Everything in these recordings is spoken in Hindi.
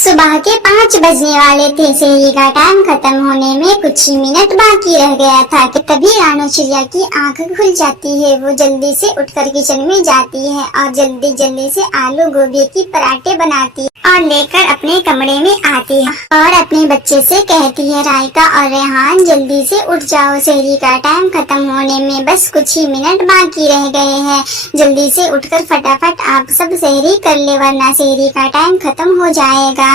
सुबह के 5 बजने वाले थे। सहरी का टाइम खत्म होने में कुछ ही मिनट बाकी रह गया था कि तभी रानो चिड़िया की आंख खुल जाती है। वो जल्दी से उठकर किचन में जाती है और जल्दी जल्दी से आलू गोभी की पराठे बनाती है और लेकर अपने कमरे में आती है और अपने बच्चे से कहती है, रायका और रेहान जल्दी से उठ जाओ, सहरी का टाइम खत्म होने में बस कुछ ही मिनट बाकी रह गए हैं। जल्दी से उठकर फटाफट आप सब सहरी कर ले वरना सहरी का टाइम खत्म हो जाएगा।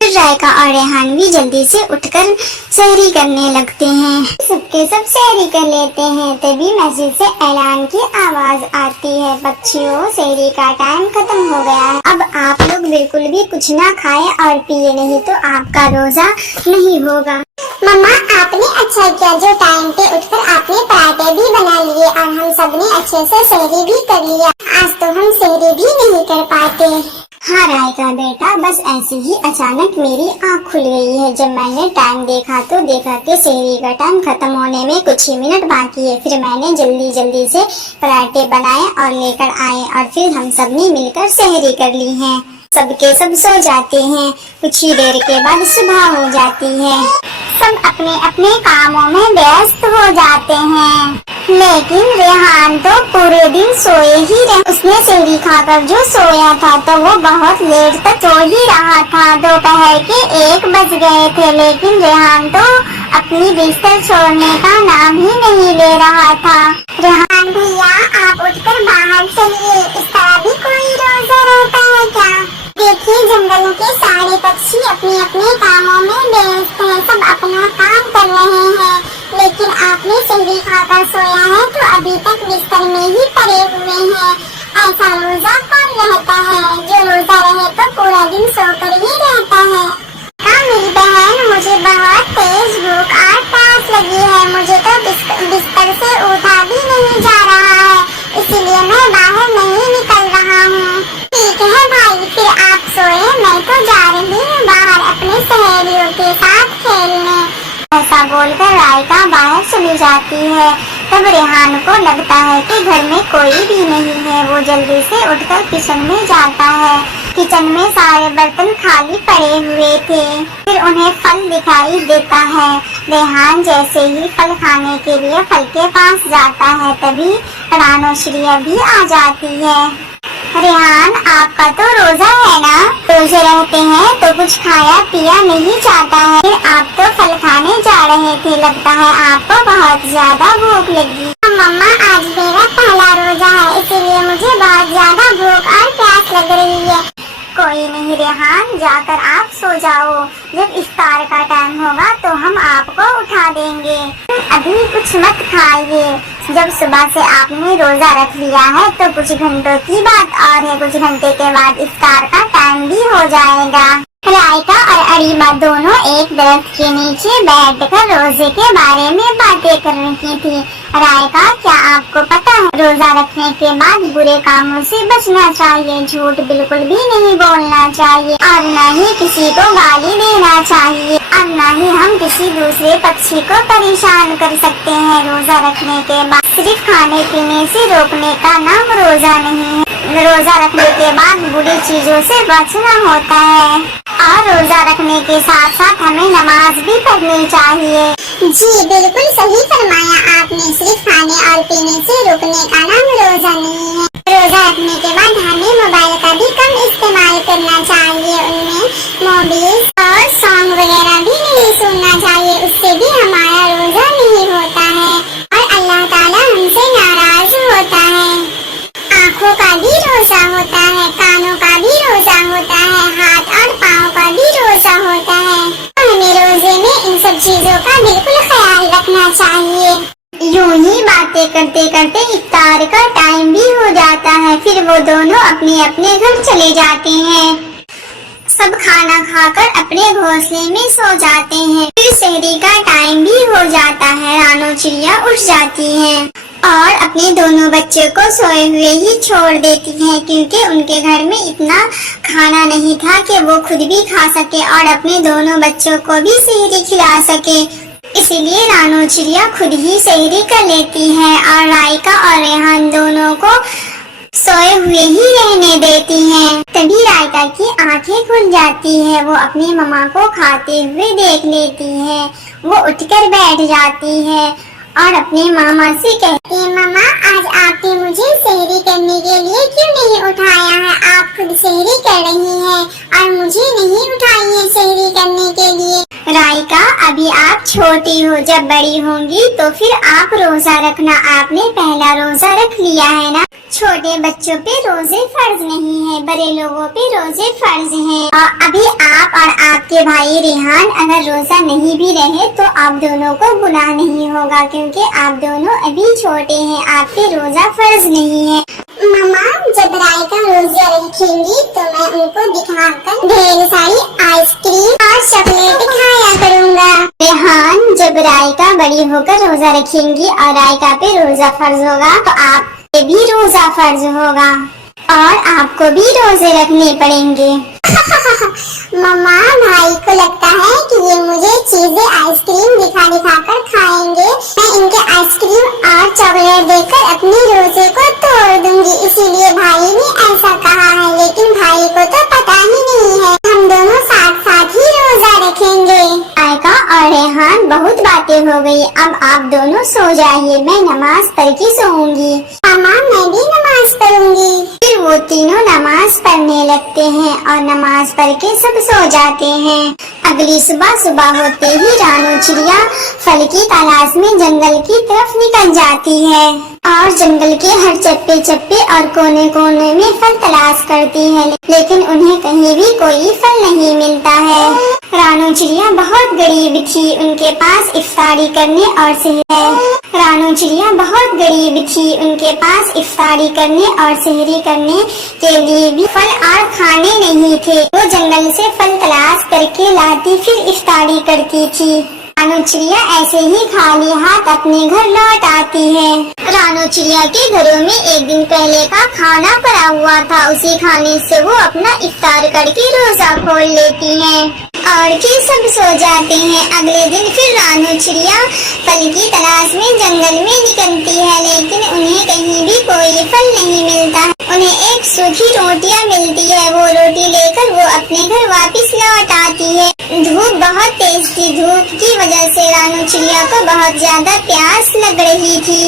फिर रायका और रेहान भी जल्दी से उठकर सहरी करने लगते हैं। सबके सब सहरी कर लेते हैं। तभी मस्जिद से ऐलान की आवाज आती है, बच्चियों सहरी का टाइम खत्म हो गया है। अब आप लोग बिल्कुल भी कुछ ना खाएं और पिए, नहीं तो आपका रोजा नहीं होगा। मम्मा आपने अच्छा किया जो टाइम पे उठकर आपने पराठे भी बना लिए और हम सबने अच्छे से सहरी भी कर लिया। आज तो हम सहरी भी नहीं कर पाते। हाँ रायका बेटा, बस ऐसे ही अचानक मेरी आँख खुल गई है। जब मैंने टाइम देखा तो देखा कि सहरी का टाइम खत्म होने में कुछ ही मिनट बाकी है। फिर मैंने जल्दी जल्दी से पराठे बनाए और लेकर आए और फिर हम सब ने मिलकर सहरी कर ली है। सबके सब सो जाते हैं। कुछ ही देर के बाद सुबह हो जाती है। सब अपने अपने कामों में व्यस्त हो जाते हैं, लेकिन रेहान तो पूरे दिन सोए ही रहे। उसने सहरी खाकर जो सोया था तो वो बहुत लेट तक सो ही रहा था। दोपहर के 1 बज गए थे, लेकिन रेहान तो अपनी बिस्तर छोड़ने का नाम ही नहीं ले रहा था। रेहान भैया आप उठकर बाहर चलिए, इस तरह भी कोई रोजा रहता है क्या? देखिए जंगल के सारे पक्षी अपने अपने कामों में व्यस्त हैं, सब अपना काम कर रहे हैं, लेकिन आपने सहरी खाकर सोया है तो अभी तक बिस्तर में ही पड़े हुए हैं। ऐसा रोजा कौन रहता है? जो रोजा रहे तो पूरा दिन सोकर ही रहता है। हाँ मेरी बहन, मुझे बहुत तेज भूख और प्यास लगी है। मुझे तो बिस्तर से उठा भी नहीं जा रहा है, इसीलिए मैं बाहर नहीं निकल रहा हूँ। ठीक है भाई, फिर आप सोए, मैं तो जा रही हूँ बाहर अपने सहेलियों के साथ खेलने। ऐसा बोलकर रायका बाहर चली जाती है। तब रेहान को लगता है कि घर में कोई भी नहीं है। वो जल्दी से उठकर किचन में जाता है। किचन में सारे बर्तन खाली पड़े हुए थे। फिर उन्हें फल दिखाई देता है। रेहान जैसे ही फल खाने के लिए फल के पास जाता है, तभी रानो चिड़िया भी आ जाती है। रेहान आपका तो रोजा है ना? रोजे रहते हैं तो कुछ खाया पिया नहीं जाता है, फिर आप तो फल खाने जा रहे थे, लगता है आपको बहुत ज्यादा भूख लगी। मम्मा आज मेरा पहला रोजा है, इसीलिए मुझे बहुत ज्यादा भूख और प्यास लग रही है। कोई नहीं रेहान, जाकर आप सो जाओ, जब इफ्तार का टाइम होगा तो हम आपको उठा देंगे। अभी कुछ मत खाइए, जब सुबह से आपने रोजा रख लिया है तो कुछ घंटों की बात और है, कुछ घंटे के बाद इफ्तार का टाइम भी हो जाएगा। रायका और अरीबा दोनों एक दरख्त के नीचे बैठकर रोजे के बारे में बातें कर रही थी। रायका, क्या आपको पता है रोजा रखने के बाद बुरे कामों से बचना चाहिए, झूठ बिल्कुल भी नहीं बोलना चाहिए और न ही किसी को गाली देना चाहिए और न ही हम किसी दूसरे पक्षी को परेशान कर सकते हैं। रोजा रखने के बाद सिर्फ खाने पीने से रोकने का नाम रोजा नहीं है। रोजा रखने के बाद बुरी चीजों से बचना होता है और रोजा रखने के साथ साथ हमें नमाज भी पढ़नी चाहिए। जी बिल्कुल सही फरमाया आपने, सिर्फ खाने और पीने से रुकने का नाम रोजा नहीं है। रोजा रखने के बाद हमें मोबाइल का भी कम इस्तेमाल करना चाहिए, उनमें मूवीज और सॉन्ग वगैरह भी नहीं सुनना चाहिए, उससे भी हमारा रोजा नहीं होता है और अल्लाह ताला हमसे नाराज होता है। आँखों का भी रोजा होता है, कानों का भी रोजा होता है, हाथ और पाँव का भी रोजा होता है। हमें रोजे में इन सब चीजों का बिल्कुल ख्याल रखना चाहिए। यूं ही बातें करते करते इफ्तार का टाइम भी हो जाता है। फिर वो दोनों अपने अपने घर चले जाते हैं। सब खाना खाकर अपने घोंसले में सो जाते हैं। फिर सहरी का टाइम भी हो जाता है। रानो चिड़िया उठ जाती है और अपने दोनों बच्चों को सोए हुए ही छोड़ देती है, क्योंकि उनके घर में इतना खाना नहीं था कि वो खुद भी खा सके और अपने दोनों बच्चों को भी सहरी खिला सके। इसीलिए रानो चिड़िया खुद ही सहरी कर लेती है और रायका और रेहान दोनों को सोए हुए ही रहने देती हैं। तभी रायका की आंखें खुल जाती है। वो अपनी मम्मा को खाते हुए देख लेती है। वो उठकर बैठ जाती है और अपने मामा से कहती है, मामा आज आपने मुझे सेहरी करने के लिए क्यों नहीं उठाया है? आप खुद सेहरी कर रही हैं और मुझे नहीं उठाई है सेहरी करने के लिए। रायका अभी आप छोटी हो, जब बड़ी होंगी तो फिर आप रोजा रखना। आपने पहला रोजा रख लिया है ना। छोटे बच्चों पे रोजे फर्ज नहीं है, बड़े लोगों पे रोजे फर्ज हैं। और अभी आप और आपके भाई रेहान अगर रोजा नहीं भी रहे तो आप दोनों को गुनाह नहीं होगा, क्योंकि आप दोनों अभी छोटे हैं, आप पे रोजा फर्ज नहीं है। मम्मा जब रायका रोजा रखेंगी तो मैं उनको दिखाकर ढेर सारी आइसक्रीम और चॉकलेट खाया करूँगा। रेहान जब रायका बड़ी होकर रोजा रखेंगी और रायका पे रोजा फर्ज होगा तो आप पे भी रोजा फर्ज होगा और आपको भी रोजे रखने पड़ेंगे। मम्मा भाई को लगता है कि ये मुझे चीजें आइसक्रीम दिखा दिखा कर खाएंगे। मैं इनके आइसक्रीम और चॉकलेट देकर अपने रोजे को तोड़ दूंगी, इसीलिए भाई ने ऐसा कहा है। लेकिन भाई को तो पता ही नहीं है, हम दोनों साथ साथ ही रोजा रखेंगे। रायका और रेहान बहुत बातें हो गई, अब आप दोनों सो जाइए, मैं नमाज पढ़ के सोऊंगी। मामा मैं भी नमाज पढ़ूंगी। फिर वो तीनों नमाज पढ़ने लगते हैं और नमाज पढ़ के सब सो जाते हैं। अगली सुबह सुबह होते ही रानू चिड़िया फल की तलाश में जंगल की तरफ निकल जाती है और जंगल के हर चप्पे चप्पे और कोने कोने में फल तलाश करती है, लेकिन उन्हें कहीं भी कोई फल नहीं मिलता है। रानू चिड़िया बहुत गरीब थी, उनके पास इफ्तारी करने और रानू चिड़िया बहुत गरीब थी, उनके पास इफ्तारी करने और सेहरी करने के लिए भी फल और खाने नहीं थे। वो जंगल से फल तलाश करके लाती फिर इफ्तारी करती थी। रानू चिड़िया ऐसे ही खाली हाथ अपने घर लौट आती है। रानू चिड़िया के घरों में एक दिन पहले का खाना पड़ा हुआ था, उसी खाने से वो अपना इफ्तार करके रोजा खोल लेती हैं और फिर सब सो जाते हैं। अगले दिन फिर रानू चिड़िया फल की तलाश में जंगल में निकलती है, लेकिन उन्हें कहीं भी कोई फल नहीं मिलता है। उन्हें एक सूखी रोटियां मिलती है, वो रोटी लेकर वो अपने घर वापस लौट आती है। धूप बहुत तेज थी, धूप की वजह से रानू चिड़िया को बहुत ज्यादा प्यास लग रही थी,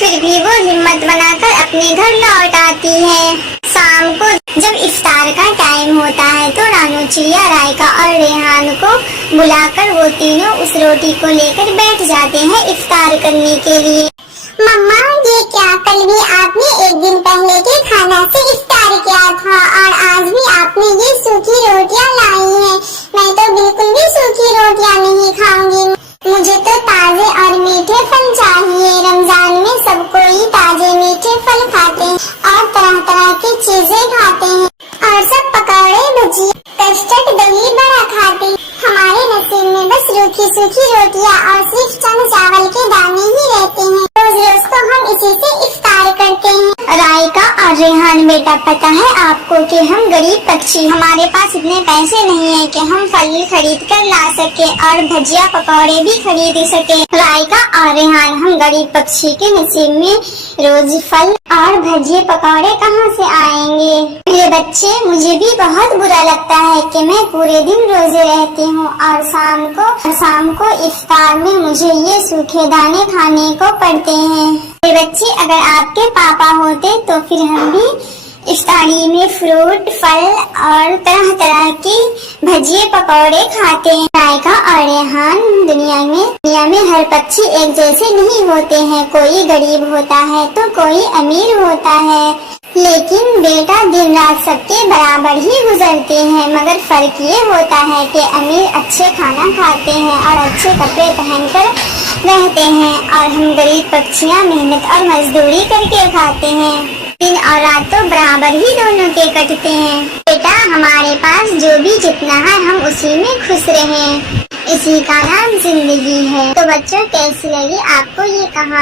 फिर भी वो हिम्मत बनाकर अपने घर लौट आती है। शाम को जब इफ्तार का टाइम होता है तो रानू चिड़िया रायका और रेहान को बुलाकर वो तीनों उस रोटी को लेकर बैठ जाते हैं इफ्तार करने के लिए। मम्मा ये क्या, कल भी आपने एक दिन पहले के खाना से इफ्तार किया था और आज भी आपने ये सूखी रोटियां लाई हैं। मैं तो बिल्कुल भी सूखी रोटियां नहीं खाऊंगी, मुझे तो ताजे और मीठे फल चाहिए। रमजान में सब कोई ताजे मीठे फल खाते हैं और तरह तरह की चीजें खाते हैं और सब पकौड़े भजिया कस्टर्ड दही बड़ा खाते हैं। हमारे नसीब में बस रूखी सूखी रोटियां और सिर्फ चंद चावल के दाने ही रहते हैं। रोज रोज तो हम इसी से इफ्तार करते हैं। रायका और रेहान बेटा पता है आपको कि हम गरीब पक्षी, हमारे पास इतने पैसे नहीं है कि हम फल खरीद कर ला सके और भजिया पकौड़े भी खरीद सके। रायका और रेहान हम गरीब पक्षी के नसीब में रोज फल और भजिए पकौड़े कहाँ से आएंगे? मेरे बच्चे, मुझे भी बहुत बुरा लगता है कि मैं पूरे दिन रोजे रहती हूँ और शाम को इफ्तार में मुझे ये सूखे दाने खाने को पड़ते हैं। मेरे बच्चे, अगर आपके पापा होते तो फिर हम भी इफ्तारी में फ्रूट फल और तरह तरह की भजिए पकौड़े खाते हैं। रायका और रेहान, दुनिया में हर पक्षी एक जैसे नहीं होते हैं, कोई गरीब होता है तो कोई अमीर होता है, लेकिन बेटा दिन रात सबके बराबर ही गुजरते हैं। मगर फर्क ये होता है कि अमीर अच्छे खाना खाते हैं और अच्छे कपड़े पहनकर रहते हैं और हम गरीब पक्षियाँ मेहनत और मजदूरी करके खाते हैं। दिन और रात तो बराबर ही दोनों के कटते हैं। बेटा, हमारे पास जो भी जितना है हम उसी में खुश रहें, इसी का नाम जिंदगी है। तो बच्चों, कैसी लगी आपको ये कहानी?